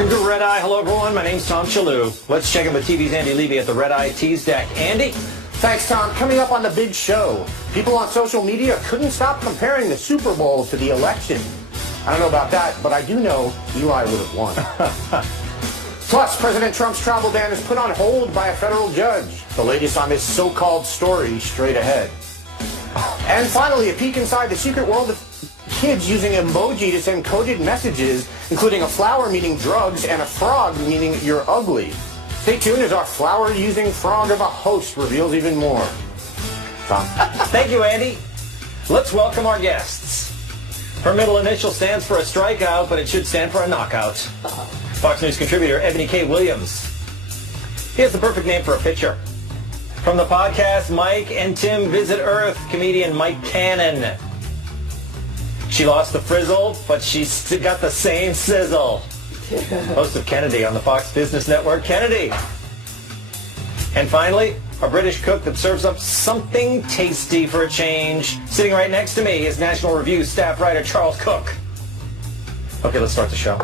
Welcome to Red Eye. Hello, everyone. My name's Tom Shillue. Let's check in with TV's Andy Levy at the Red Eye Tease Deck. Andy? Thanks, Tom. Coming up on the big show, people on social media couldn't stop comparing the Super Bowl to the election. I don't know about that, but I do know Eli would have won. Plus, President Trump's travel ban is put on hold by a federal judge. The latest on this so-called story straight ahead. And finally, a peek inside the secret world of kids using emoji to send coded messages, including a flower meaning drugs and a frog meaning you're ugly. Stay tuned as our flower-using frog of a host reveals even more. Tom. Thank you, Andy. Let's welcome our guests. Her middle initial stands for a strikeout, but it should stand for a knockout. Fox News contributor Ebony K. Williams. He has the perfect name for a pitcher. From the podcast Mike and Tim Visit Earth, comedian Mike Cannon. She lost the frizzle, but she's got the same sizzle. Host of Kennedy on the Fox Business Network, Kennedy. And finally, a British cook that serves up something tasty for a change. Sitting right next to me is National Review staff writer Charles Cook. Okay, let's start the show.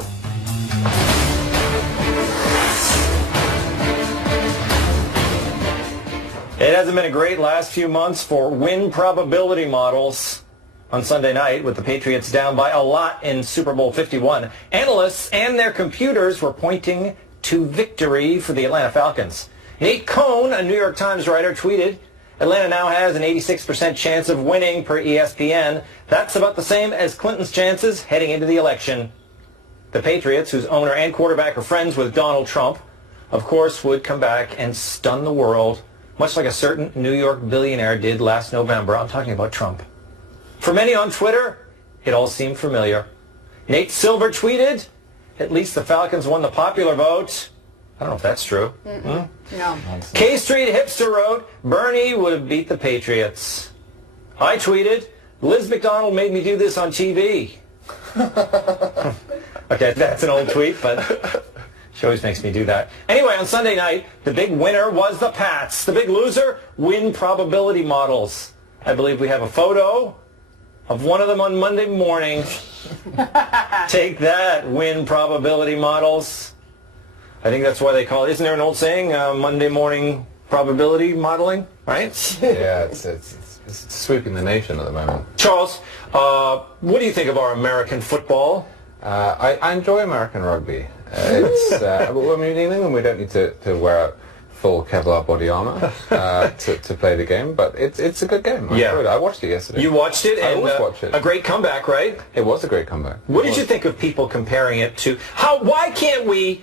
It hasn't been a great last few months for win probability models. On Sunday night, with the Patriots down by a lot in Super Bowl 51, analysts and their computers were pointing to victory for the Atlanta Falcons. Nate Cohn, a New York Times writer, tweeted, Atlanta now has an 86% chance of winning per ESPN. That's about the same as Clinton's chances heading into the election. The Patriots, whose owner and quarterback are friends with Donald Trump, of course, would come back and stun the world, much like a certain New York billionaire did last November. I'm talking about Trump. For many on Twitter, it all seemed familiar. Nate Silver tweeted, at least the Falcons won the popular vote. I don't know if that's true. No. K Street Hipster wrote, Bernie would have beat the Patriots. I tweeted, Liz McDonald made me do this on TV. Okay, that's an old tweet, but she always makes me do that. Anyway, on Sunday night, the big winner was the Pats. The big loser, win probability models. I believe we have a photo of one of them on Monday morning. Take that, win probability models. I think that's why they call it. Isn't there an old saying, Monday morning probability modeling, right? Yeah, it's sweeping the nation at the moment. Charles, what do you think of our American football? I enjoy American rugby. Well, I mean, in England we don't need to wear out full Kevlar body armor to play the game, but it's a good game. I watched it yesterday. You watched it? I and, always watch it. A great comeback, right? It was a great comeback. What did you think of people comparing it to... Why can't we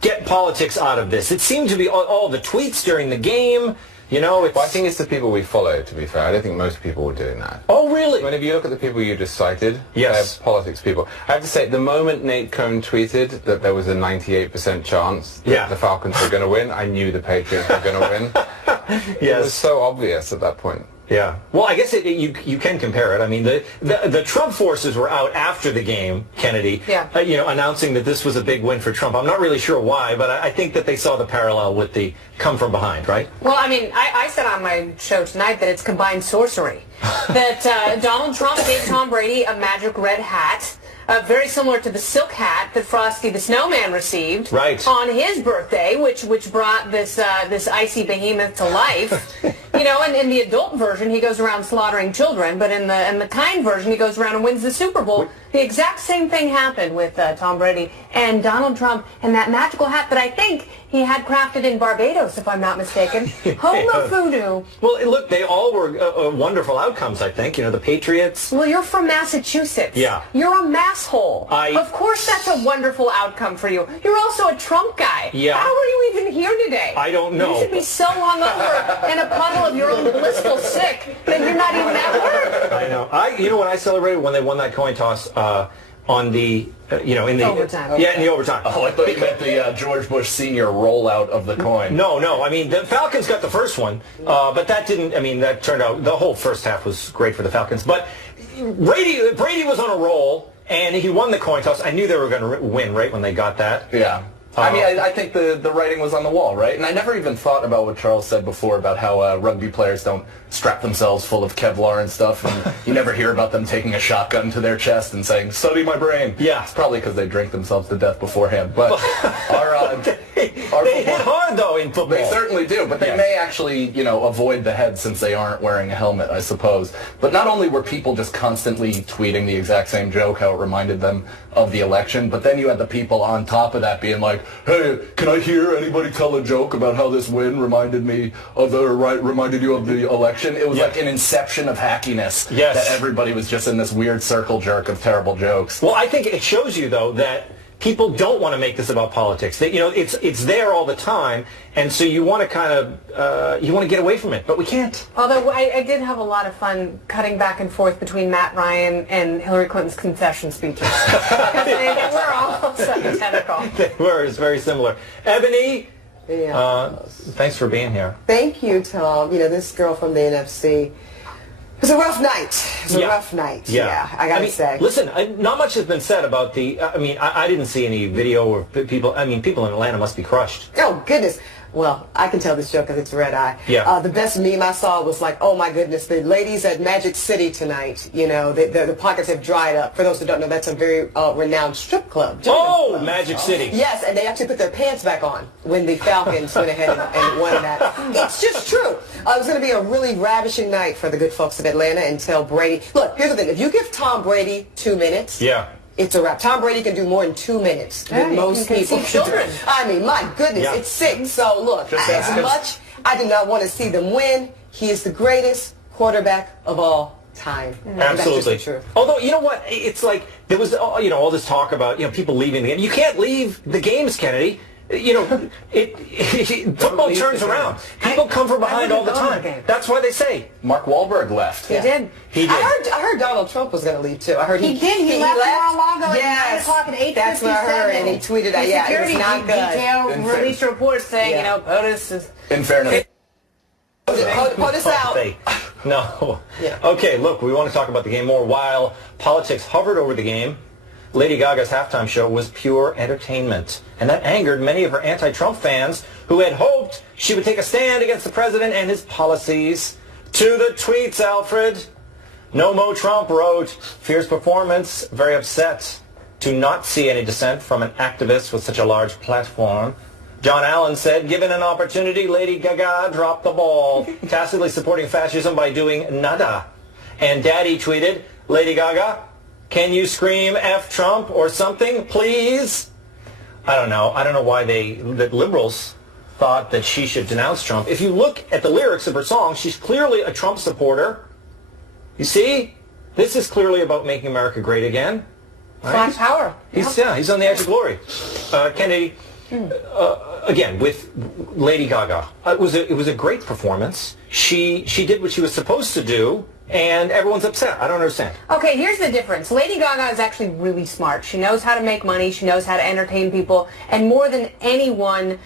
get politics out of this? It seemed to be all the tweets during the game. You know, it's... Well, I think it's the people we follow, to be fair. I don't think most people were doing that. Oh, really? I mean, if you look at the people you just cited, yes, they're politics people. I have to say, the moment Nate Cohn tweeted that there was a 98% chance that the Falcons were going to win, I knew the Patriots were going to win. Yes. It was so obvious at that point. Yeah. Well, I guess you can compare it. I mean, the Trump forces were out after the game, Kennedy, announcing that this was a big win for Trump. I'm not really sure why, but I think that they saw the parallel with the come from behind, right? Well, I mean, I said on my show tonight that it's combined sorcery. That Donald Trump gave Tom Brady a magic red hat, very similar to the silk hat that Frosty the Snowman received on his birthday, which brought this icy behemoth to life. You know, and in the adult version, he goes around slaughtering children, but in the kind version, he goes around and wins the Super Bowl. The exact same thing happened with Tom Brady and Donald Trump and that magical hat that I think he had crafted in Barbados, if I'm not mistaken. Homo voodoo. Well, look, they all were wonderful outcomes, I think. You know, the Patriots. Well, you're from Massachusetts. Yeah. You're a masshole. Of course that's a wonderful outcome for you. You're also a Trump guy. Yeah. How are you even here today? I don't know. You should be so hungover in a puddle of your own blissful sick that you're not even at work. I know. You know what I celebrated when they won that coin toss on the in the overtime. Yeah, in the overtime. Oh, I thought you meant the George Bush Sr. rollout of the coin. No. I mean, the Falcons got the first one, but that didn't. I mean, that turned out the whole first half was great for the Falcons. But Brady was on a roll, and he won the coin toss. I knew they were going to win right when they got that. Yeah. I mean, I think the writing was on the wall, right? And I never even thought about what Charles said before about how rugby players don't strap themselves full of Kevlar and stuff, and you never hear about them taking a shotgun to their chest and saying, "Study my brain." Yeah. It's probably because they drink themselves to death beforehand. But they hit hard, though, in football. They certainly do, but they may actually, avoid the head since they aren't wearing a helmet, I suppose. But not only were people just constantly tweeting the exact same joke, how it reminded them of the election, but then you had the people on top of that being like, "Hey, can I hear anybody tell a joke about how this win reminded you of the election?" It was like an inception of hackiness. Yes. That everybody was just in this weird circle jerk of terrible jokes. Well, I think it shows you, though, that people don't want to make this about politics. That, it's there all the time, and so you want to kind of you want to get away from it, but we can't. Although I did have a lot of fun cutting back and forth between Matt Ryan and Hillary Clinton's concession speeches. Because they were all so identical. They were. It's very similar. Ebony, Yeah. thanks for being here. Thank you, Tom. This girl from the NFC. It was a rough night. It was a rough night. Yeah, I gotta say. Listen, not much has been said about the. I didn't see any video of people. People in Atlanta must be crushed. Oh goodness. Well, I can tell this joke because it's red eye. Yeah. The best meme I saw was like, oh my goodness, the ladies at Magic City tonight, the pockets have dried up. For those who don't know, that's a very renowned strip club. Oh, Magic City. Yes, and they actually put their pants back on when the Falcons went ahead and won that. It's just true. It was going to be a really ravishing night for the good folks of Atlanta until Brady. Look, here's the thing. If you give Tom Brady 2 minutes, it's a wrap. Tom Brady can do more in 2 minutes than most people can do. I mean, my goodness, it's sick. So look, as much I do not want to see them win, he is the greatest quarterback of all time. Absolutely. That's just the truth. Although, you know what? It's like there was all this talk about people leaving the game. You can't leave the games, Kennedy. Football turns around. People come from behind all the time. That's why they say Mark Wahlberg left. He did. He did. I heard Donald Trump was going to leave too. I heard He did. He left not long ago at 9 o'clock at 8:57. That's what I heard, and he tweeted that. Yeah, it was not good. Detail released reports saying, POTUS is... In fairness. POTUS out. No. Yeah. Okay, look, we want to talk about the game more. While politics hovered over the game, Lady Gaga's halftime show was pure entertainment, and that angered many of her anti-Trump fans who had hoped she would take a stand against the president and his policies. To the tweets, Alfred. No Mo Trump wrote, "Fierce performance, very upset to not see any dissent from an activist with such a large platform." John Allen said, "Given an opportunity, Lady Gaga dropped the ball, tacitly supporting fascism by doing nada." And Daddy tweeted, "Lady Gaga, can you scream F Trump or something, please?" I don't know. I don't know why the liberals thought that she should denounce Trump. If you look at the lyrics of her song, she's clearly a Trump supporter. You see? This is clearly about making America great again. Right? Black power. He's on the edge of glory. Kennedy, again, with Lady Gaga, it was a great performance. She did what she was supposed to do. And everyone's upset. I don't understand. Okay, here's the difference. Lady Gaga is actually really smart. She knows how to make money. She knows how to entertain people. And more than anyone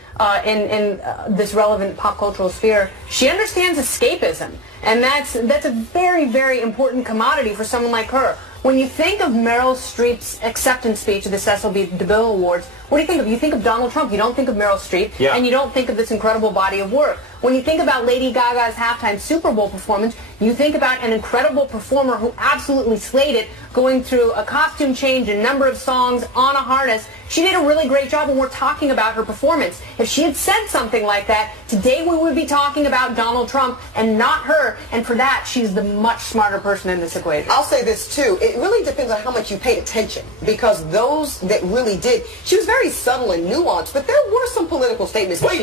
in this relevant pop cultural sphere, she understands escapism. And that's a very, very important commodity for someone like her. When you think of Meryl Streep's acceptance speech at the Cecil B. DeMille Awards, what do you think of? You think of Donald Trump. You don't think of Meryl Streep. Yeah. And you don't think of this incredible body of work. When you think about Lady Gaga's halftime Super Bowl performance, you think about an incredible performer who absolutely slayed it, going through a costume change, a number of songs, on a harness. She did a really great job when we're talking about her performance. If she had said something like that, today we would be talking about Donald Trump and not her. And for that, she's the much smarter person in this equation. I'll say this too. It really depends on how much you paid attention, because those that really did, she was very subtle and nuanced, but there were some political statements. Wait,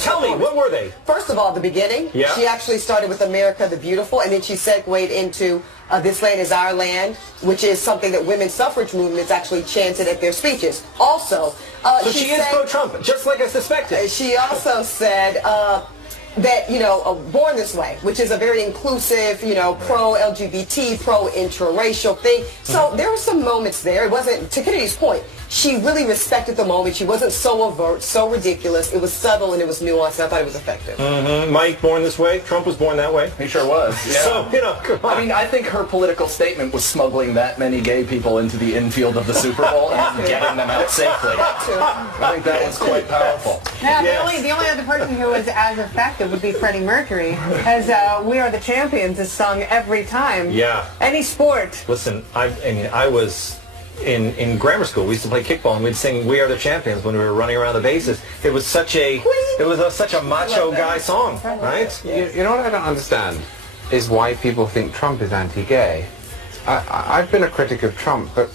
tell me, what were they? First of all, the beginning, she actually started with America the Beautiful, and then she segued into This Land Is Our Land, which is something that women's suffrage movements actually chanted at their speeches. Also, so she is pro-Trump, just like I suspected. She also said that, Born This Way, which is a very inclusive, pro-LGBT, pro-interracial thing. So there were some moments there. It wasn't, to Kennedy's point, she really respected the moment. She wasn't so overt, so ridiculous. It was subtle and it was nuanced, and I thought it was effective. Mike, born this way? Trump was born that way? He sure was. Yeah. So, you know, come on. I mean, I think her political statement was smuggling that many gay people into the infield of the Super Bowl and getting them out safely. I think that was quite powerful. Now, the only other person who was as effective would be Freddie Mercury, as "We Are the Champions" is sung every time. Yeah. Any sport. Listen, I was in grammar school. We used to play kickball, and we'd sing "We Are the Champions" when we were running around the bases. It was such a macho guy song, right? You know what I don't understand is why people think Trump is anti-gay. I've been a critic of Trump, but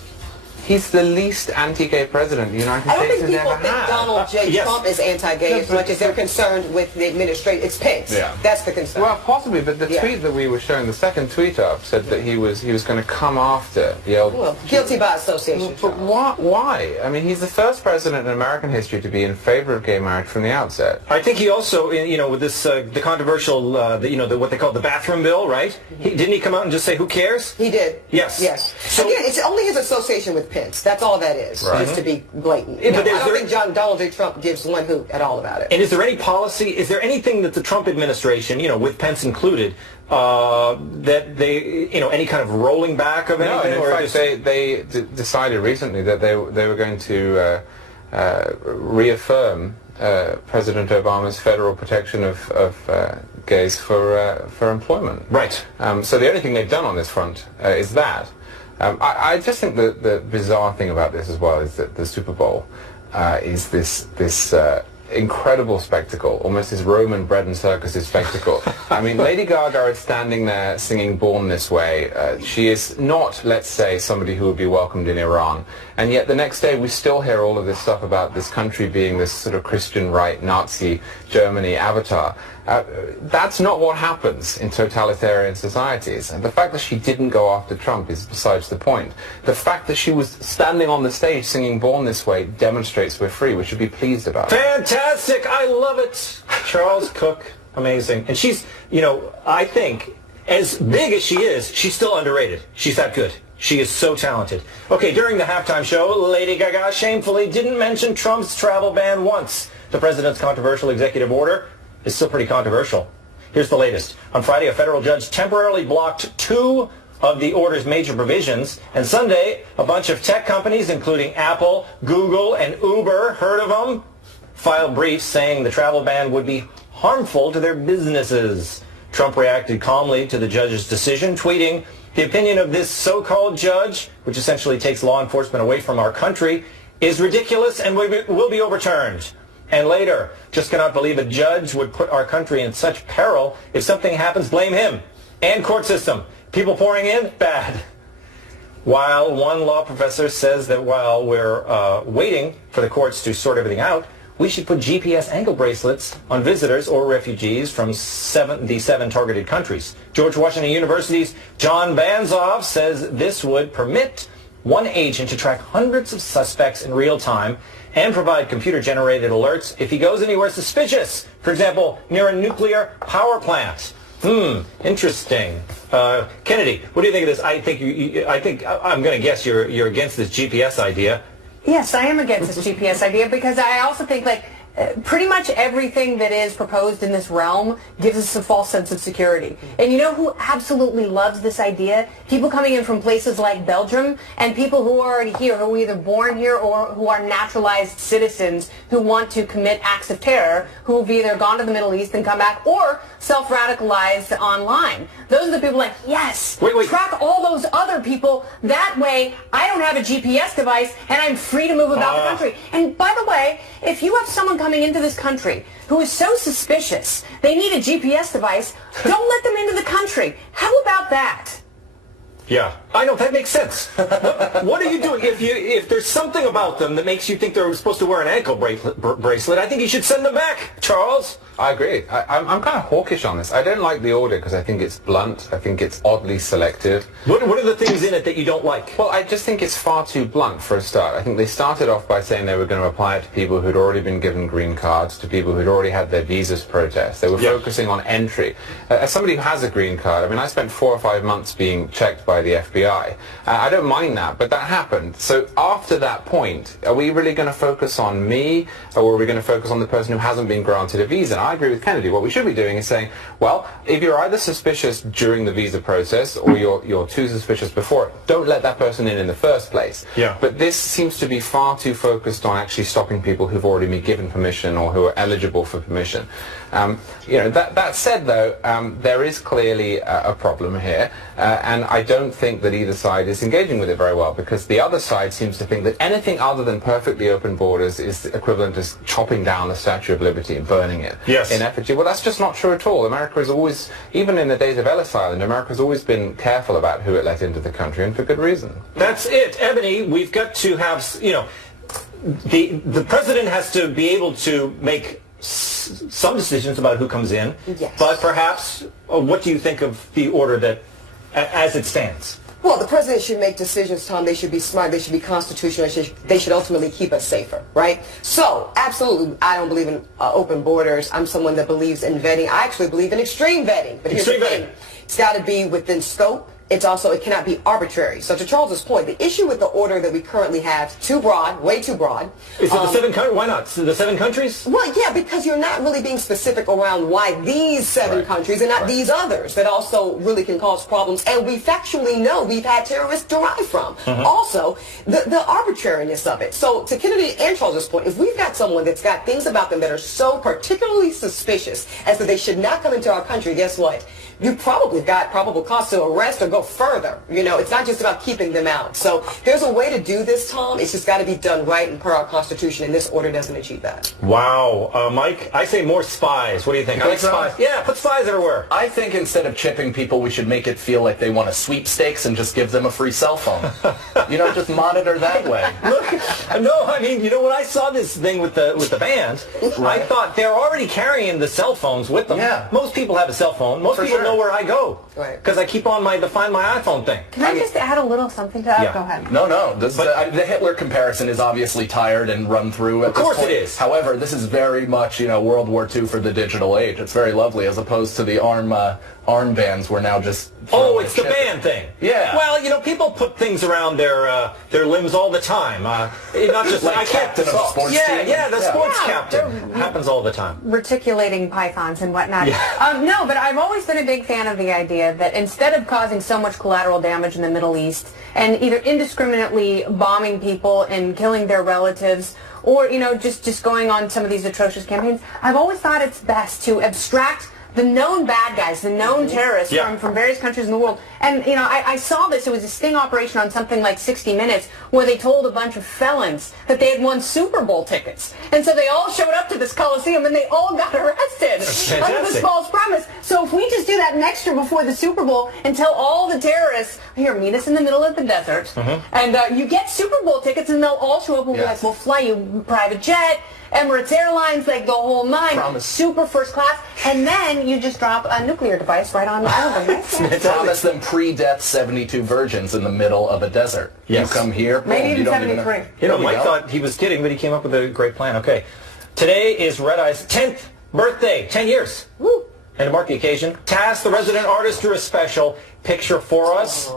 he's the least anti-gay president the United I don't States think has people ever think had. Donald J. Trump is anti-gay as much as they're concerned with the administration. It's Pence. Yeah. That's the concern. Well, possibly, but the tweet that we were showing, the second tweet up, said that he was going to come after the LGBT. Well, guilty by association. But why? I mean, he's the first president in American history to be in favor of gay marriage from the outset. I think he also, you know, with this the controversial, what they call the bathroom bill, right? Didn't he come out and just say, "Who cares"? He did. Yes. Yes. So, again, it's only his association with Pence. That's all that is. Right. Just to be blatant. Yeah, but I don't think Donald J. Trump gives one hoot at all about it. And is there any policy? Is there anything that the Trump administration, you know, with Pence included, that they, you know, any kind of rolling back of anything? No, in fact, they decided recently that they were going to reaffirm President Obama's federal protection of gays for employment. Right. So the only thing they've done on this front is that. I just think the bizarre thing about this as well is that the Super Bowl is this incredible spectacle, almost this Roman bread and circuses spectacle. I mean, Lady Gaga is standing there singing Born This Way. She is not, let's say, somebody who would be welcomed in Iran. And yet the next day we still hear all of this stuff about this country being this sort of Christian right, Nazi Germany avatar. That's not what happens in totalitarian societies. And the fact that she didn't go after Trump is besides the point. The fact that she was standing on the stage singing Born This Way demonstrates we're free. We should be pleased about it. Fantastic! I love it. Charles Cook, amazing. And she's, you know, I think, as big as she is, she's still underrated. She's that good. She is so talented. Okay, during the halftime show, Lady Gaga shamefully didn't mention Trump's travel ban once. The president's controversial executive order is still pretty controversial. Here's the latest. On Friday, a federal judge temporarily blocked 2 of the order's major provisions, and Sunday, a bunch of tech companies, including Apple, Google, and Uber, heard of them, filed briefs saying the travel ban would be harmful to their businesses. Trump reacted calmly to the judge's decision, tweeting, "The opinion of this so-called judge, which essentially takes law enforcement away from our country, is ridiculous and will be overturned." And later, "Just cannot believe a judge would put our country in such peril. If something happens, blame him. And court system. People pouring in? Bad." While one law professor says that while we're waiting for the courts to sort everything out, we should put GPS ankle bracelets on visitors or refugees from the 7 targeted countries. George Washington University's John Banzoff says this would permit one agent to track hundreds of suspects in real time and provide computer-generated alerts if he goes anywhere suspicious, for example, near a nuclear power plant. Interesting. Kennedy, what do you think of this? I think I'm going to guess you're against this GPS idea. Yes, I am against this GPS idea because I also think, like, pretty much everything that is proposed in this realm gives us a false sense of security. And you know who absolutely loves this idea? People coming in from places like Belgium and people who are already here, who are either born here or who are naturalized citizens who want to commit acts of terror, who have either gone to the Middle East and come back or self-radicalized online. Those are the people like, yes, track all those other people. That way I don't have a GPS device and I'm free to move about the country. And by the way, if you have someone coming into this country who is so suspicious they need a GPS device, don't let them into the country. How about that? Yeah, I know, that makes sense. What are you doing? If there's something about them that makes you think they're supposed to wear an ankle bracelet, I think you should send them back, Charles. I agree. I'm kind of hawkish on this. I don't like the order because I think it's blunt. I think it's oddly selective. What are the things in it that you don't like? Well, I just think it's far too blunt for a start. I think they started off by saying they were going to apply it to people who'd already been given green cards, to people who'd already had their visas protest. They were focusing on entry. As somebody who has a green card, I mean, I spent 4 or 5 months being checked by by the FBI. I don't mind that, but that happened. So after that point, are we really going to focus on me, or are we going to focus on the person who hasn't been granted a visa? And I agree with Kennedy. What we should be doing is saying, well, if you're either suspicious during the visa process or you're too suspicious before it, don't let that person in the first place. Yeah. But this seems to be far too focused on actually stopping people who've already been given permission or who are eligible for permission. That said, though, there is clearly a problem here, and I don't think that either side is engaging with it very well, because the other side seems to think that anything other than perfectly open borders is equivalent to chopping down the Statue of Liberty and burning it in effigy. Well, that's just not true at all. America has always, even in the days of Ellis Island, America has always been careful about who it let into the country, and for good reason. That's it. Ebony, we've got to have, the president has to be able to make some decisions about who comes in. Yes. But perhaps, what do you think of the order that, as it stands? Well, the president should make decisions, Tom. They should be smart. They should be constitutional. They should ultimately keep us safer, right? So, absolutely, I don't believe in open borders. I'm someone that believes in vetting. I actually believe in extreme vetting. But here's the thing. It's got to be within scope. It cannot be arbitrary. So to Charles's point, the issue with the order that we currently have, too broad, way too broad. Is it the 7 countries? Why not? The 7 countries? Well, yeah, because you're not really being specific around why these 7 countries and not these others that also really can cause problems. And we factually know we've had terrorists derived from. Also, the arbitrariness of it. So to Kennedy and Charles's point, if we've got someone that's got things about them that are so particularly suspicious as that they should not come into our country, guess what? You probably got probable cause to arrest or go further. It's not just about keeping them out. So there's a way to do this, Tom. It's just got to be done right and per our Constitution, and this order doesn't achieve that. Wow. Mike, I say more spies. What do you think? I like spies. Yeah, put spies everywhere. I think instead of chipping people, we should make it feel like they want a sweepstakes and just give them a free cell phone. Just monitor that way. Look, no, I mean, when I saw this thing with the band, I thought they're already carrying the cell phones with them. Yeah. Most people have a cell phone. Most people know where I go. Because I keep on the Find My iPhone thing. Can I just add a little something to that? Yeah. Go ahead. No. The Hitler comparison is obviously tired and run through at this point. Of course it is. However, this is very much, World War II for the digital age. It's very lovely, as opposed to the armbands we're now just... Oh, it's the band thing. Yeah. Well, people put things around their limbs all the time. Not just like captain of a sports team. Yeah, the sports captain. Happens all the time. Reticulating pythons and whatnot. Yeah. No, but I've always been a big fan of the idea that instead of causing so much collateral damage in the Middle East and either indiscriminately bombing people and killing their relatives, or just going on some of these atrocious campaigns, I've always thought it's best to abstract the known bad guys, the known terrorists from various countries in the world. And, I saw this. It was a sting operation on something like 60 Minutes where they told a bunch of felons that they had won Super Bowl tickets. And so they all showed up to this Coliseum and they all got arrested under this false premise. So if we just do that next year before the Super Bowl and tell all the terrorists, here, meet us in the middle of the desert, and you get Super Bowl tickets, and they'll all show up and be like, we'll fly you private jet, Emirates Airlines, like the whole nine, super first class, and then you just drop a nuclear device right on the island. Promise them pre-death 72 virgins in the middle of a desert. Yes. You come here, maybe even you don't 73. Even Mike thought he was kidding, but he came up with a great plan. Okay, today is Red Eye's 10th birthday, 10 years. Woo. And to mark the occasion, Taz, the resident artist, drew a special picture for us.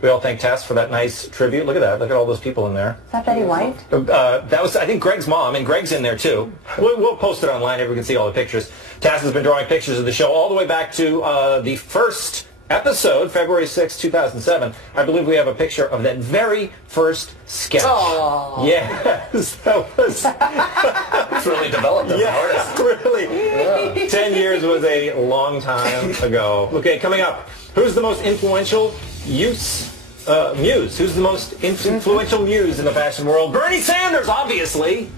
We all thank Tess for that nice tribute. Look at that. Look at all those people in there. Is that Betty White? That was, I think, Greg's mom, and Greg's in there, too. We'll post it online. Everyone can see all the pictures. Tess has been drawing pictures of the show all the way back to the first episode, February 6, 2007. I believe we have a picture of that very first sketch. Aww. Yes, that was... It's really developed as an artist. Really. Yeah. 10 years was a long time ago. Okay, coming up, who's the most influential muse? Who's the most influential muse in the fashion world? Bernie Sanders, obviously.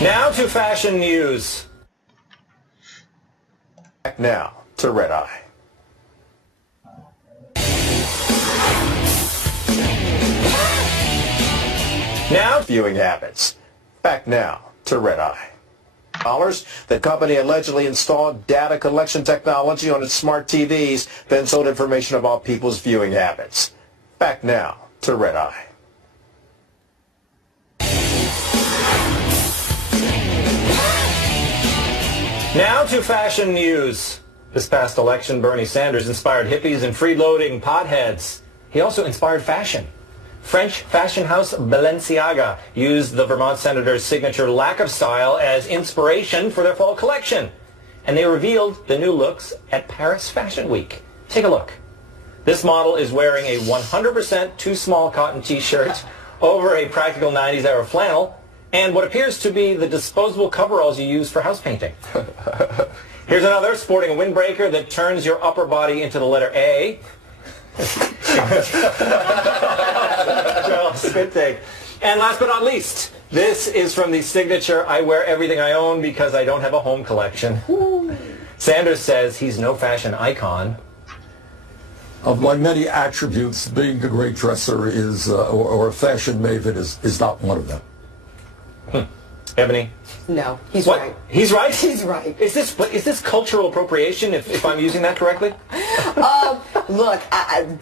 Now to fashion news. Back now to Red Eye. Now, Viewing habits. Back now to Red Eye. The company allegedly installed data collection technology on its smart TVs, then sold information about people's viewing habits. Back now to Red Eye. On to fashion news. This past election, Bernie Sanders inspired hippies and freeloading potheads. He also inspired fashion. French fashion house Balenciaga used the Vermont senator's signature lack of style as inspiration for their fall collection. And they revealed the new looks at Paris Fashion Week. Take a look. This model is wearing a 100% too small cotton t-shirt over a practical 90s era flannel and what appears to be the disposable coveralls you use for house painting. Here's another sporting a windbreaker that turns your upper body into the letter A. Well, spit take. And last but not least, this is from the signature I wear everything I own because I don't have a home collection. Sanders says he's no fashion icon. Of my many attributes, being a great dresser is, or a fashion maven is not one of them. Ebony? No, he's What? right. He's right? He's right. Is this cultural appropriation, if I'm using that correctly? Look,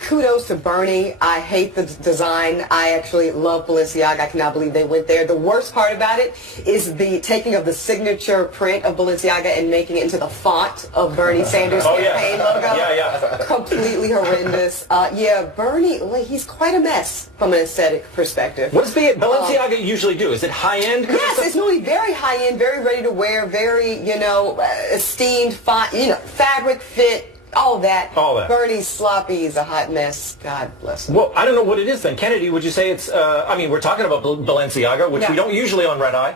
kudos to Bernie. I hate the design. I actually love Balenciaga. I cannot believe they went there. The worst part about it is the taking of the signature print of Balenciaga and making it into the font of Bernie Sanders' campaign logo. Yeah. Completely horrendous. Yeah, Bernie, he's quite a mess from an aesthetic perspective. What does Balenciaga usually do? Is it high-end? Yes, it's normally very high-end, very ready to wear, very, esteemed, fabric fit. All that. Bernie's sloppy. He's a hot mess. God bless him. Well, I don't know what it is then. Kennedy, would you say it's, we're talking about Balenciaga, which we don't usually on Red Eye.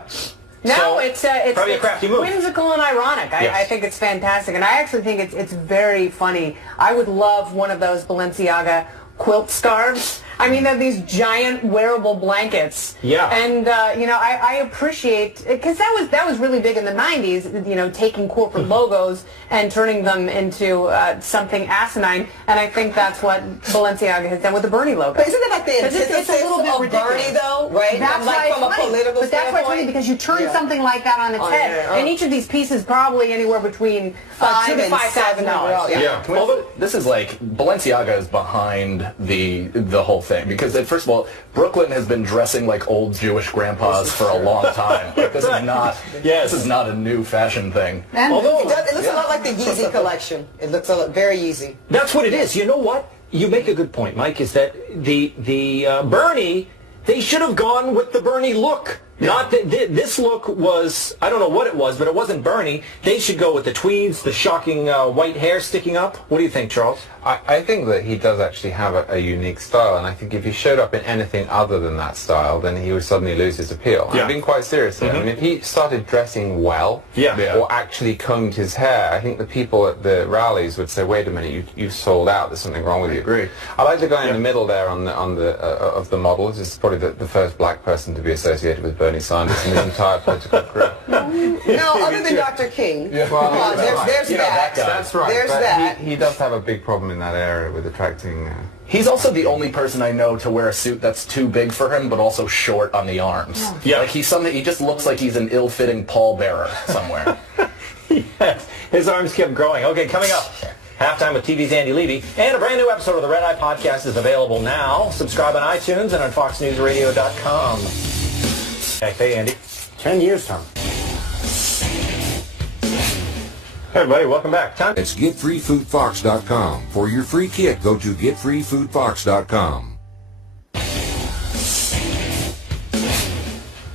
No, so it's probably a crafty move. Whimsical and ironic. I think it's fantastic. And I actually think it's very funny. I would love one of those Balenciaga quilt scarves. I mean, they're these giant wearable blankets. Yeah. And, I appreciate, because that was really big in the 90s, taking corporate logos and turning them into something asinine. And I think that's what Balenciaga has done with the Bernie logo. But isn't that like the it's a little bit of ridiculous. Bernie, though, right? That's like from a funny. political But that's why it's funny, because you turn something like that on its head. And each of these pieces probably anywhere between $2,000 to $5,000. Yeah. Although this is like Balenciaga is behind the whole thing because first of all, Brooklyn has been dressing like old Jewish grandpas for a long time. Like, this is not a new fashion thing. Although it looks a lot like the Yeezy collection. It looks very Yeezy. That's what it is. You know what? You make a good point, Mike. Is that the Bernie? They should have gone with the Bernie look. Not that this look was, I don't know what it was, but it wasn't Bernie. They should go with the tweeds, the shocking white hair sticking up. What do you think, Charles? I think that he does actually have a unique style, and I think if he showed up in anything other than that style, then he would suddenly lose his appeal. I'm being quite serious here. I mean, if he started dressing well, or actually combed his hair, I think the people at the rallies would say, wait a minute, you've sold out, there's something wrong with you. Agree. I like the guy in the middle there of the models. This is probably the first black person to be associated with Bernie Sanders in his entire political career. No, other than Dr. King. Yeah. Well, there's that. That's right. There's but that. He does have a big problem in that area with attracting... He's also the only person I know to wear a suit that's too big for him, but also short on the arms. Yeah. Like he just looks like he's an ill-fitting pallbearer somewhere. His arms kept growing. Okay, coming up. Halftime with TV's Andy Levy. And a brand new episode of the Red Eye Podcast is available now. Subscribe on iTunes and on FoxNewsRadio.com. Hey, Andy. 10 years, Tom. Hey, everybody, welcome back. Time. It's GetFreeFoodFox.com. For your free kit, go to GetFreeFoodFox.com.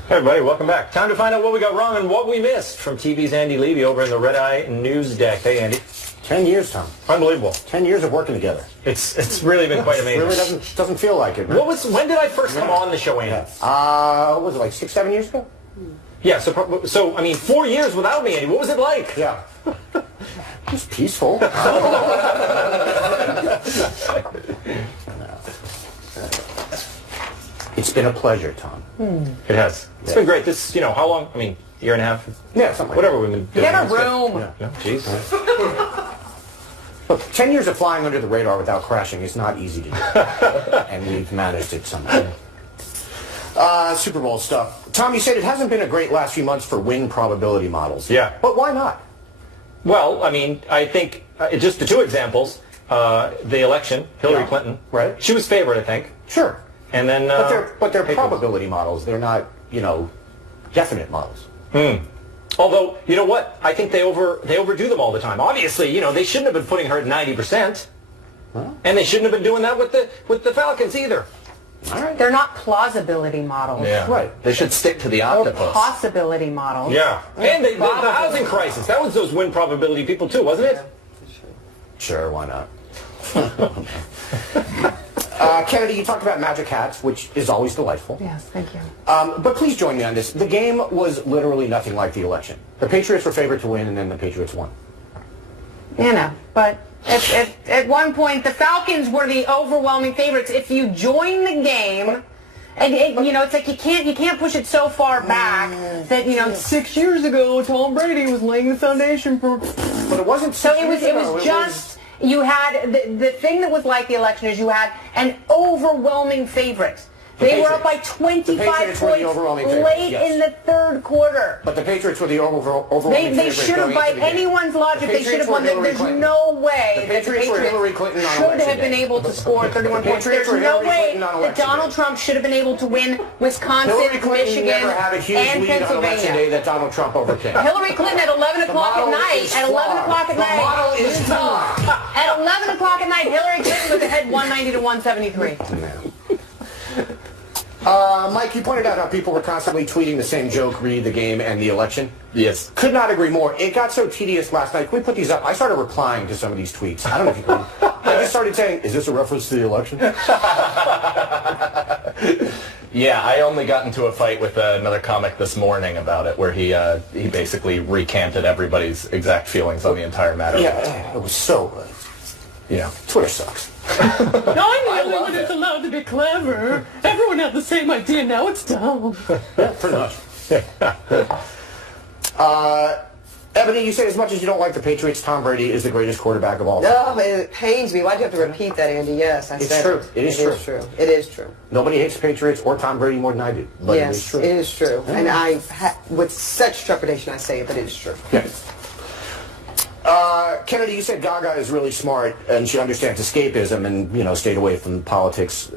Hey, everybody, welcome back. Time to find out what we got wrong and what we missed from TV's Andy Levy over in the Red Eye News Deck. Hey, Andy. 10 years, Tom. Unbelievable. 10 years of working together. It's really been quite amazing. Really doesn't feel like it. When did I first come on the show, Andy? What was it, like 6, 7 years ago? Yeah, so I mean, 4 years without me, Andy. What was it like? Yeah. Just peaceful. It's been a pleasure, Tom. It has. It's been great. This, how long? I mean, year and a half? Yeah, something like whatever we've been doing. Get a room. No, jeez. Look, 10 years of flying under the radar without crashing is not easy to do. And we've managed it somehow. Super Bowl stuff. Tom, you said it hasn't been a great last few months for win probability models. Yeah. But why not? Well, I mean, I think just the two examples, the election, Hillary Clinton. Right. She was favored, I think. Sure. And then... But they're probability models. They're not, definite models. Although, you know what? I think they overdo them all the time. Obviously, they shouldn't have been putting her at 90%. And they shouldn't have been doing that with the Falcons either. All right. They're not plausibility models. Yeah. Right. They should stick to the octopus. Or possibility models. Yeah. And the housing crisis. That was those win probability people too, wasn't it? Sure, why not? Kennedy, you talked about magic hats, which is always delightful. Yes, thank you. But please join me on this. The game was literally nothing like the election. The Patriots were favored to win, and then the Patriots won. But at one point, the Falcons were the overwhelming favorites. If you join the game, and it's like you can't push it so far back that 6 years ago Tom Brady was laying the foundation for. But it wasn't. So it was just you had the thing that was like the election is you had an overwhelming favorite. They were up by 25 points late in the third quarter. But the Patriots were the overwhelming They should have, by anyone's logic, they should have won. There's no way that the Patriots should have been able to score 31 points. There's no way that Donald Trump should have been able to win Wisconsin, Michigan, and Pennsylvania. That Donald Trump overcame. Hillary Clinton at 11 o'clock at night. At 11 o'clock at night. The model is flawed. At 11 o'clock at night, Hillary Clinton was ahead 190 to 173. Mike, you pointed out how people were constantly tweeting the same joke, read the game and the election. Yes. Could not agree more. It got so tedious last night. Can we put these up? I started replying to some of these tweets. I don't know if you can. I just started saying, is this a reference to the election? Yeah, I only got into a fight with another comic this morning about it, where he basically recanted everybody's exact feelings on the entire matter. Yeah, it was so... Twitter sucks. I'm the only one who's allowed to be clever. Everyone had the same idea. Now it's dumb. Yeah, pretty much. Ebony, you say as much as you don't like the Patriots, Tom Brady is the greatest quarterback of all time. No, it pains me. Why'd you have to repeat that, Andy? Yes, I said true. It is true. It is true. Nobody hates the Patriots or Tom Brady more than I do. But yes, it is true. And with such trepidation I say it, but it is true. Yeah. Kennedy, you said Gaga is really smart and she understands escapism and, stayed away from politics.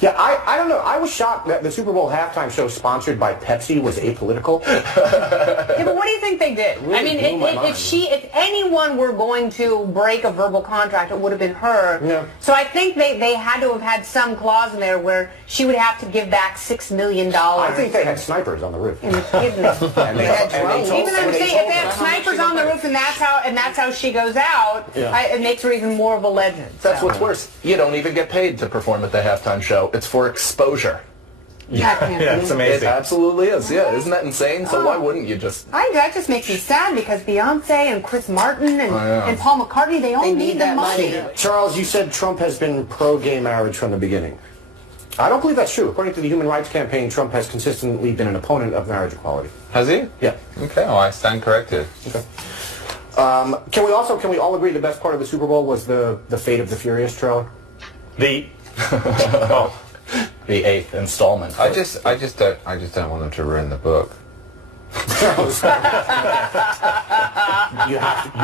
Yeah, I don't know. I was shocked that the Super Bowl halftime show sponsored by Pepsi was apolitical. Yeah, but what do you think they did? Really I mean, if anyone were going to break a verbal contract, it would have been her. Yeah. So I think they had to have had some clause in there where she would have to give back $6 million. I think they had snipers on the roof. And they had drones. Even though if they have snipers on the roof and that's how she goes out, it makes her even more of a legend. That's what's worse. You don't even get paid to perform at the halftime show. It's for exposure. Yeah, it's amazing. It absolutely is. Yeah, isn't that insane? So why wouldn't you just... That just makes me sad because Beyonce and Chris Martin and Paul McCartney, they all need the money. Charles, you said Trump has been pro-gay marriage from the beginning. I don't believe that's true. According to the Human Rights Campaign, Trump has consistently been an opponent of marriage equality. Has he? Yeah. Okay, well, I stand corrected. Okay. Can we all agree the best part of the Super Bowl was the Fate of the Furious trailer? The 8th installment. I just don't want them to ruin the book. You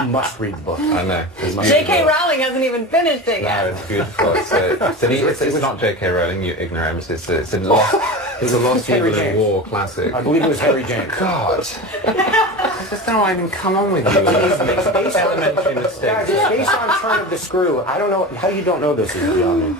must read the book. I know. J.K. Rowling hasn't even finished it yet. No, it's beautiful. It's not J.K. Rowling, you ignoramus. It's a lost England War classic. I believe it was Harry James. God. I just don't want to even come on with you. It's based on elementary mistakes. Guys, it's based on Turn of the Screw. I don't know how you don't know this is beyond me.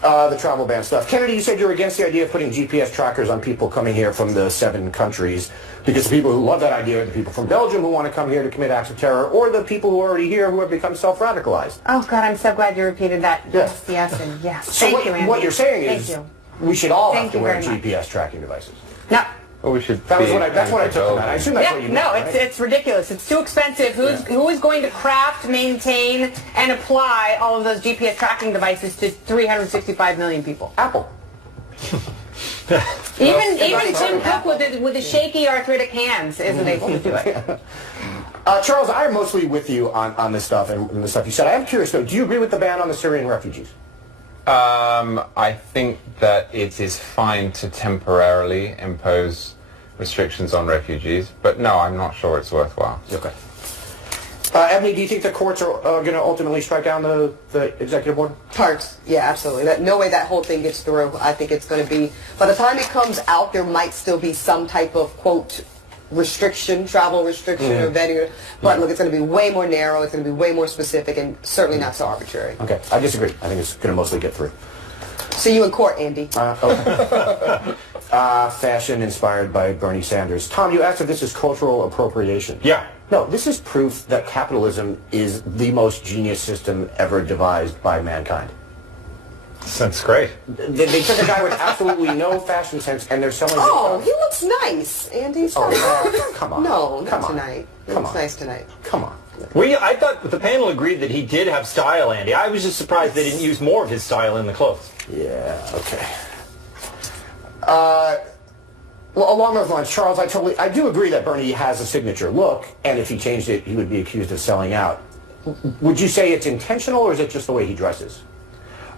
The travel ban stuff. Kennedy, you said you're against the idea of putting GPS trackers on people coming here from the 7 countries because the people who love that idea are the people from Belgium who want to come here to commit acts of terror, or the people who are already here who have become self-radicalized. Oh, God, I'm so glad you repeated that. Yes, and yes. So Thank you, Andy. what you're saying is we should all have to wear very GPS tracking devices. No. Well, we should. That's what I took from that. I assume that's what you meant, no, right? it's ridiculous. It's too expensive. Who is going to craft, maintain, and apply all of those GPS tracking devices to 365 million people? Apple. Even Tim Cook with the shaky arthritic hands isn't able to do it. Charles, I am mostly with you on this stuff and the stuff you said. I am curious though. Do you agree with the ban on the Syrian refugees? I think that it is fine to temporarily impose restrictions on refugees, but no, I'm not sure it's worthwhile. Okay. Ebony, do you think the courts are going to ultimately strike down the executive order? Parts, yeah, absolutely. No way that whole thing gets through. I think it's going to be, by the time it comes out, there might still be some type of, quote, restriction, travel restriction, or vetting. But look, it's going to be way more narrow. It's going to be way more specific, and certainly not so arbitrary. Okay, I disagree. I think it's going to mostly get through. See you in court, Andy. Fashion inspired by Bernie Sanders. Tom, you asked if this is cultural appropriation. Yeah. No, this is proof that capitalism is the most genius system ever devised by mankind. That's great. They took a guy with absolutely no fashion sense, and they're selling. Oh, he looks nice, Andy. Come on. No, not Come on. tonight. He Come looks on. nice tonight. Come on. I thought the panel agreed that he did have style, Andy. I was just surprised they didn't use more of his style in the clothes. Yeah. Okay. Well, along those lines, Charles, I do agree that Bernie has a signature look, and if he changed it, he would be accused of selling out. Would you say it's intentional, or is it just the way he dresses?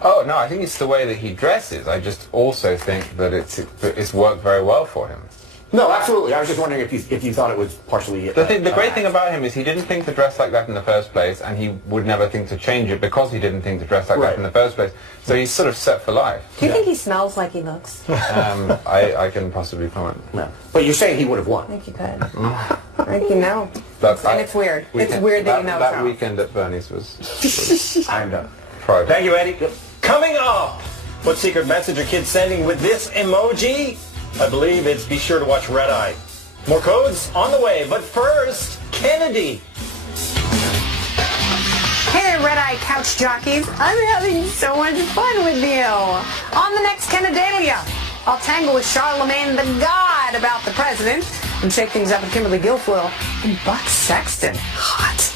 Oh, no, I think it's the way that he dresses. I just also think that it's worked very well for him. No, absolutely. I was just wondering if you thought it was partially... The great thing about him is he didn't think to dress like that in the first place, and he would never think to change it because he didn't think to dress like that in the first place. So he's sort of set for life. Do you think he smells like he looks? I can possibly comment. No. But you're saying he would have won. I think you could. I think you know. Look, And it's weird. It's weird that you know. That weekend at Bernie's was I'm done. private. Thank you, Eddie. Coming up, what secret message are kids sending with this emoji? I believe it's be sure to watch Red Eye. More codes on the way, but first, Kennedy. Hey there, Red Eye Couch Jockeys. I'm having so much fun with you. On the next Kennedalia, I'll tangle with Charlemagne the God about the president and shake things up with Kimberly Guilfoyle and Buck Sexton. Hot.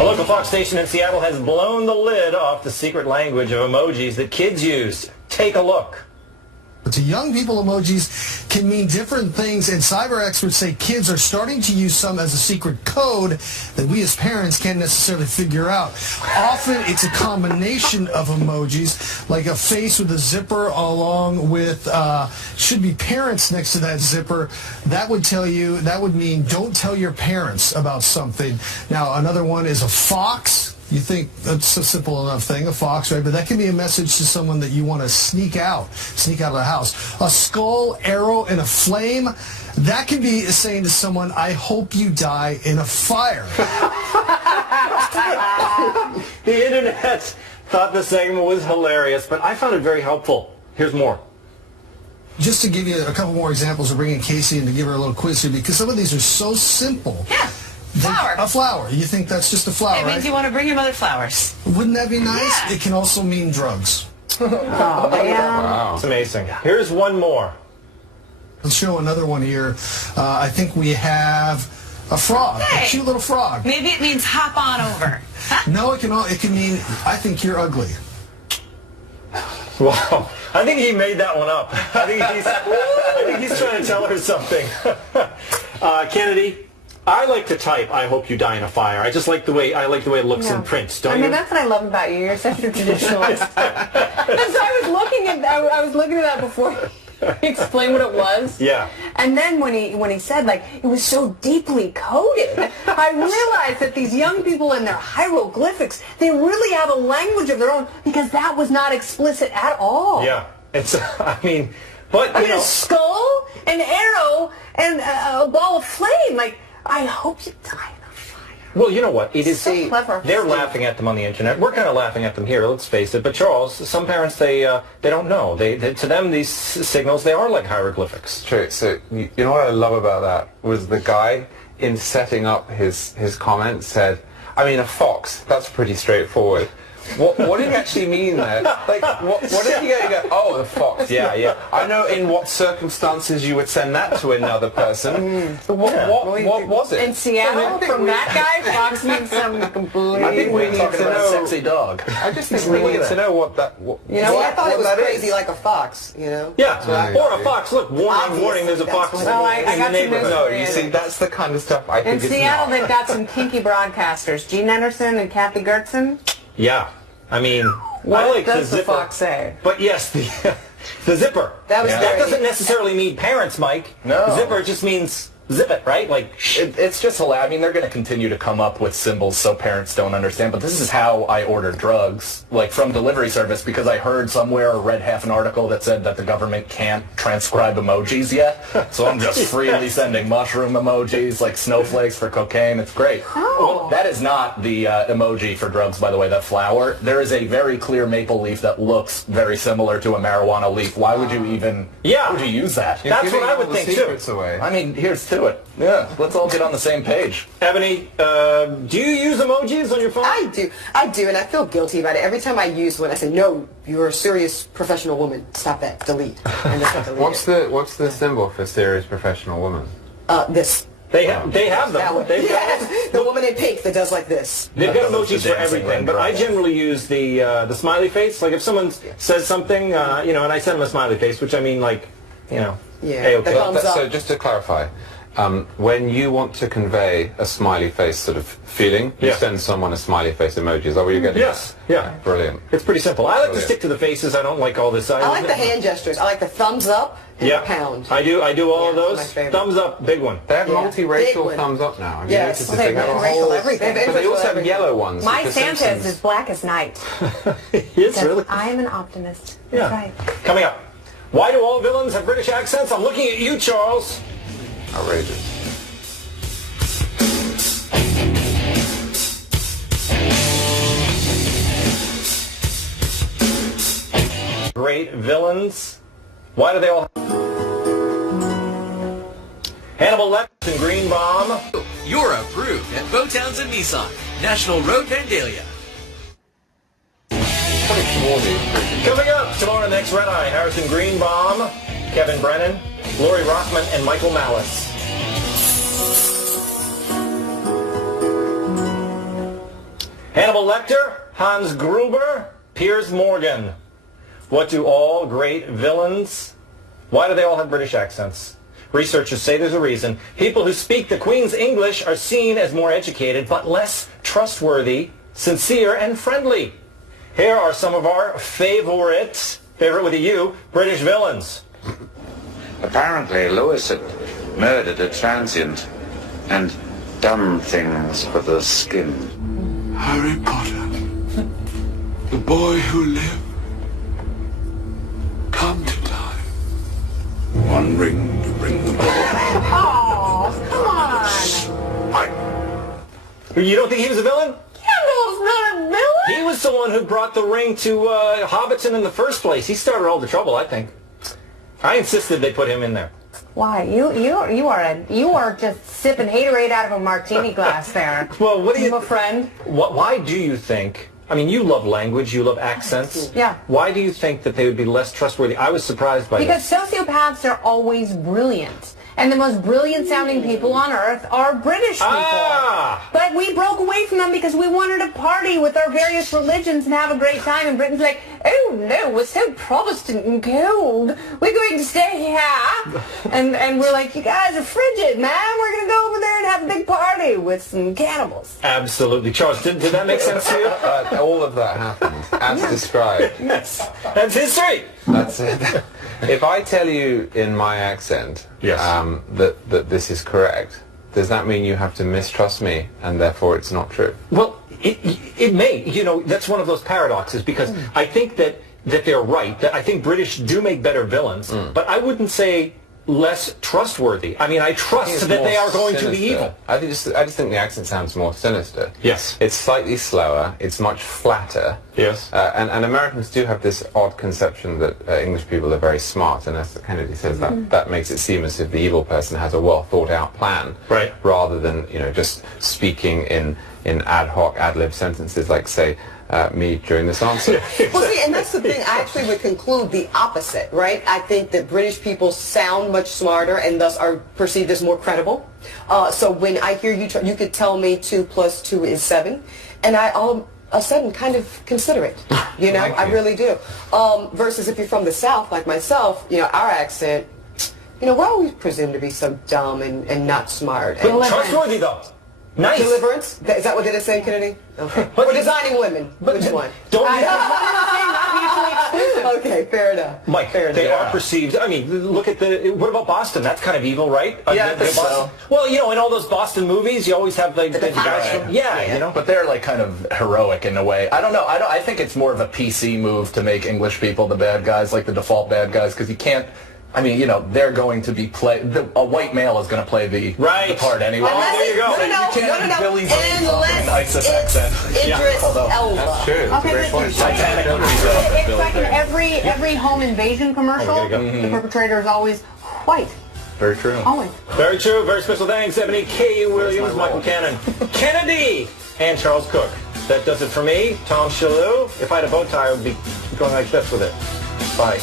A local Fox station in Seattle has blown the lid off the secret language of emojis that kids use. Take a look. To young people, emojis can mean different things, and cyber experts say kids are starting to use some as a secret code that we as parents can't necessarily figure out. Often it's a combination of emojis, like a face with a zipper along with, should be parents next to that zipper. That would mean don't tell your parents about something. Now, another one is a fox. You think that's a simple enough thing, a fox, right? But that can be a message to someone that you want to sneak out of the house. A skull, arrow, and a flame, that can be saying to someone, I hope you die in a fire. The internet thought the segment was hilarious, but I found it very helpful. Here's more. Just to give you a couple more examples, of bringing Casey in to give her a little quiz here, because some of these are so simple. Yeah. Flower. A flower. You think that's just a flower, It means right? you want to bring your mother flowers. Wouldn't that be nice? Yeah. It can also mean drugs. Oh, man. Wow. It's amazing. Here's one more. Let's show another one here. I think we have a frog, Hey. a cute little frog. Maybe it means hop on over. Huh? No, it can mean, I think you're ugly. Wow. I think he made that one up. I think he's trying to tell her something. Kennedy, I like to type, I hope you die in a fire. I like the way it looks in print, don't you? That's what I love about you. You're such a traditionalist. And so I was looking at that before he explained what it was. Yeah. And then when he said, like, it was so deeply coded, I realized that these young people and their hieroglyphics, they really have a language of their own, because that was not explicit at all. Yeah. It's, but, I mean, a skull, an arrow, and a ball of flame. Like, I hope you die in a fire. well, you know what? It is So clever. They're laughing at them on the internet. We're kind of laughing at them here, let's face it. But Charles, some parents, they don't know. They to them, these signals, they are like hieroglyphics. True. So you know what I love about that was the guy in setting up his comment said, I mean, a fox, that's pretty straightforward. What did he actually mean there? Like, what did he go? You go, oh, the fox, yeah. I know in what circumstances you would send that to another person. What was it? In Seattle, from that guy, fox means something completely... I think we need Talking to about a know. sexy dog. I just think we need to know what that. You know, I thought it was that crazy is. like a fox, you know? Yeah. Or a fox. Look, warning, warning, there's a fox That's in what Well, I the got some neighborhood. news No, for you you. see, that's the kind of stuff I In think is Seattle, not. they've got some kinky broadcasters. Gene Anderson and Kathy Gertzen. Yeah. I mean, What I like does the the zipper. fox say? But yes, the zipper. That was That very- doesn't necessarily mean parents, Mike. No. Zipper just means zip it, right? Like, it's just hilarious. I mean, they're going to continue to come up with symbols so parents don't understand, but this is how I order drugs, like from delivery service, because I heard somewhere or read half an article that said that the government can't transcribe emojis yet, so I'm just freely sending mushroom emojis, like snowflakes for cocaine. It's great. Well, that is not the emoji for drugs, by the way, that flower. There is a very clear maple leaf that looks very similar to a marijuana leaf. Why would you even why would you use that? That's what I would think, too. Away. I mean, here's to it. Yeah, let's all get on the same page. Ebony, do you use emojis on your phone? I do, and I feel guilty about it. Every time I use one, I say, no, you're a serious professional woman. Stop that. Delete. And just delete What's the symbol for serious professional woman? This. They have them. The woman in pink that does like this. They've got emojis for everything, but I generally use the smiley face. Like if someone says something, and I send them a smiley face, which I mean like, hey, okay. So just to clarify, when you want to convey a smiley face sort of feeling, you send someone a smiley face emoji. Is that what you're getting? Yes. Yeah. Brilliant. It's pretty simple. I like to stick to the faces. I don't like all this. I like the hand gestures. I like the thumbs up and the pound. I do all of those. Thumbs up, big one. They have multiracial thumbs up now. Yes. They have whole everything. But they also have yellow ones. My Santa is as black as night. Yes, really? I am an optimist. Yeah. That's right. Coming up. Why do all villains have British accents? I'm looking at you, Charles. Outrageous. Great villains. Why do they all Hannibal Lecter and Green Bomb. You're approved at Bo Townsend Nissan, National Road, Vandalia. Coming up tomorrow on the next Red Eye, Harrison Greenbaum, Kevin Brennan, Lori Rockman, and Michael Malice. Hannibal Lecter, Hans Gruber, Piers Morgan. What do all great villains, why do they all have British accents? Researchers say there's a reason. People who speak the Queen's English are seen as more educated, but less trustworthy, sincere, and friendly. Here are some of our favorite with a U, British villains. Apparently, Lewis had murdered a transient and done things for the skin. Harry Potter, the boy who lived, come to die. One ring to bring the ball. Oh, come on. You don't think he was a villain? Kendall's not a villain. He was the one who brought the ring to Hobbiton in the first place. He started all the trouble, I think. I insisted they put him in there. Why? You are just sipping haterade out of a martini glass there. Well, what do you... a friend? Why do you think... I mean, you love language, you love accents. Yeah. Why do you think that they would be less trustworthy? I was surprised by because this. Sociopaths are always brilliant. And the most brilliant sounding people on earth are British people. But we broke away from them because we wanted to party with our various religions and have a great time. And Britain's like, oh no, we're so Protestant and cold. We're going to stay here. And we're like, you guys are frigid, man. We're going to go over there and have a big party with some cannibals. Absolutely. Charles, did that make sense to you? All of that happened, as described. Yes. That's history. That's it. If I tell you in my accent that this is correct, does that mean you have to mistrust me and therefore it's not true? Well, it may. You know, that's one of those paradoxes because I think that they're right. That I think British do make better villains, but I wouldn't say less trustworthy. I mean, I trust that they are going to be evil. I just think the accent sounds more sinister. Yes. It's slightly slower. It's much flatter. Yes. And Americans do have this odd conception that English people are very smart, and as Kennedy says, that makes it seem as if the evil person has a well thought out plan, right? Rather than just speaking in ad hoc, ad lib sentences like, say, me during this answer. Well, see, and that's the thing. I actually would conclude the opposite, right? I think that British people sound much smarter and thus are perceived as more credible. So when I hear you, you could tell me 2 + 2 is 7, and I all of a sudden kind of consider it. You know, I really do. Versus if you're from the South, like myself, our accent, we're always presumed to be so dumb and not smart. But trustworthy, though. Nice. Deliverance? Is that what they did say, Kennedy? Okay. We're designing women. Which one? Don't Okay, fair enough. Mike, they are perceived. I mean, look at what about Boston? That's kind of evil, right? Yeah, I think so. Well, you know, in all those Boston movies, you always have like the guys from, you know. But they're like kind of heroic in a way. I don't know. I think it's more of a PC move to make English people the bad guys, like the default bad guys, because you can't. I mean, you know, they're going to be a white male is going to play the part anyway. There you go. You can't have Billy Zane in an ISIS accent. Idris Elba. That's true. That's a great point. It's like in every home invasion commercial, the perpetrator is always white. Very true. Always. Very true. Very special thanks, Ebony K. Williams, Michael Cannon, Kennedy, and Charles Cook. That does it for me, Tom Shillue. If I had a bow tie, I would be going like this with it. Bye.